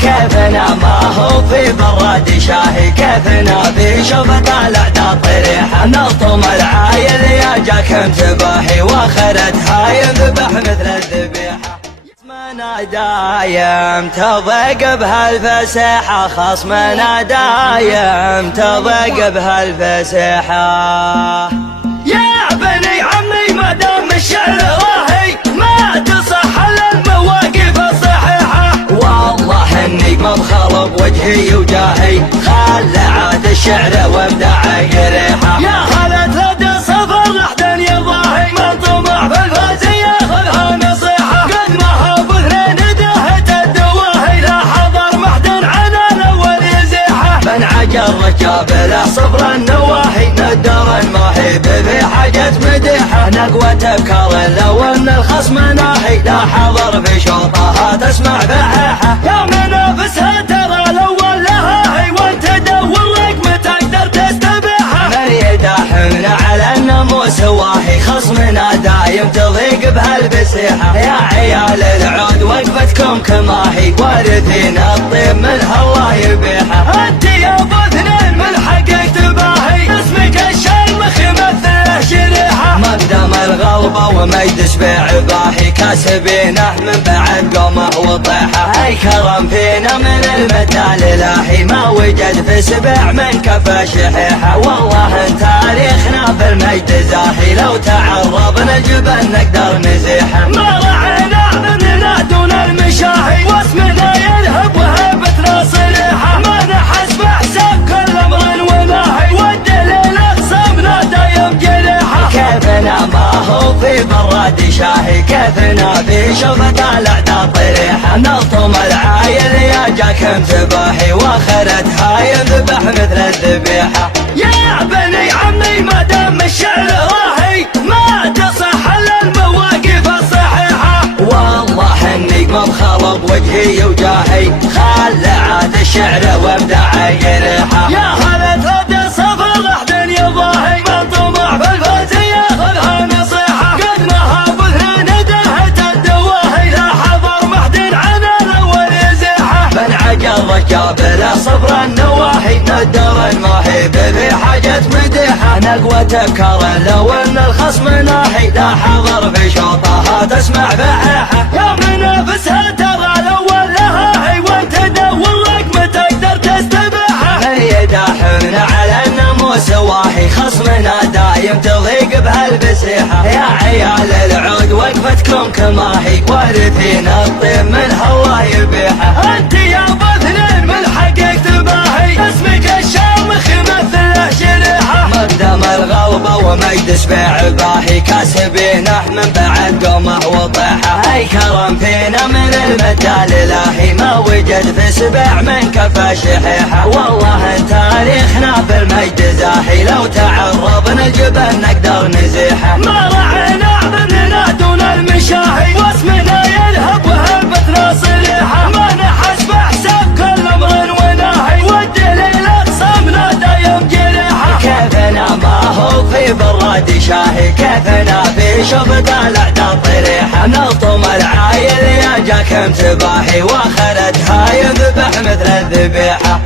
كيفنا ما هو في براد شاهي، كيفنا في شوفة الاعداء طريحة. نلطم العايل يا جاك انتباهي، واخرت هاي ذبح مثل الذبيحة. خصمنا دايم تضيق بهالفسيحة، خصمنا دايم تضيق بهالفسيحة. يا بني عمي ما دام الشعر راهي ما تصح الا المواقف الصحيحة. والله اني ما بخرب وجهي وجاهي، خل عاد الشعر وابدع قريحة. يا خلت رد الصفر لحدا يضاهي، من طمع في الفوز ياخذها نصيحة. قد ما هو باثنين دهت الدواهي، لا حضر محدن عن الاول يزيحه. من عجل رجاب له صبر النواهي، ندر الماهي في حاجة مديحة. نقوى تبكر لو ان الخصم ناهي، لا حضر في شوطها تسمع بحيحة. يا منافسها ترى الاول لها هي، وانت دور لك متى تقدر تستبيحها. من يداحمنا على الناموس واهي، خصمنا دايم تضيق بهالفسيحة. يا عيال العود وقفتكم كما هي، وارثين الطيب منها الله يبيحه. انت يا ابو اثنين من حقك تباهي، اسمك الشامخ يمثله شريحة. مقدم الغلبة وما يدش بعباهي، كاسبينه من بعد قومه وطيحه. اي كرم فينا من المدى الالهي، ما وجد في سبع من كفى شحيحة. والله ان تاريخنا في المجد زاهي، لو تعرضنا الجبل نقدر نزيحه. ما رعينا مننا دون المشاهي، واسمنا يلهب وهيبتنا صريحة. ما نحس بحساب كل امر وناهي، والدليل اقسامنا دايم جريحة. كيفنا ما هو في براد شاهي، كيفنا في شوفة الاعداء طريحة. نلطم العايل يا جاك انتباهي، واخرت هاي ذبح مثل الذبيحة. يا بني عمي ما دام الشعر راهي ما تصح الا المواقف الصحيحة. والله اني ما بخرب وجهي وجاهي، خل عاد الشعر وابدع قريحة. يا هلا رد الصفر لحدا يضاهي، من طمع في الفوز ياخذها نصيحة. قد ما هو باثنين دهت الدواهي، لا حضر محدن عن الاول يزيحه. من عجل رجاب له صبر النواهي، ندر الماهي في حاجة مديحة. نقوى تبكر لو ان الخصم ناهي، لا حضر في شوطها تسمع بحيحة. يا منافسها ترى الاول لها هي، وانت دور لك متى تقدر تستبيحها. من يداحمنا على الناموس واهي، خصمنا دايم تضيق بهالفسيحة. يا عيال العود وقفتكم كما هي، وارثين الطيب منها الله يبيحه. انت يا ابو اثنين من حقك تباهي، اسمك الشامخ يمثله شريحة. مقدم الغلبة وما يدش بعباهي، كاسبينه من بعد قومه وطيحه. اي كرم فينا من المدى الالهي، ما وجد في سبع من كفى شحيحة. والله ان تاريخنا في المجد زاهي، لو تعرضنا الجبل نقدر نزيحه. ما رعينا مننا دون المشاهي، واسمنا يلهب وهيبتنا صريحة. ما نحس بحساب كل امر وناهي، والدليل اقسامنا دايم جريحة. كيفنا ما هو في براد شاهي، كيفنا في شوفة الاعداء طريحة. نلطم العايل يا جاك انتباهي، واخرت هاي ذبح مثل الذبيحة.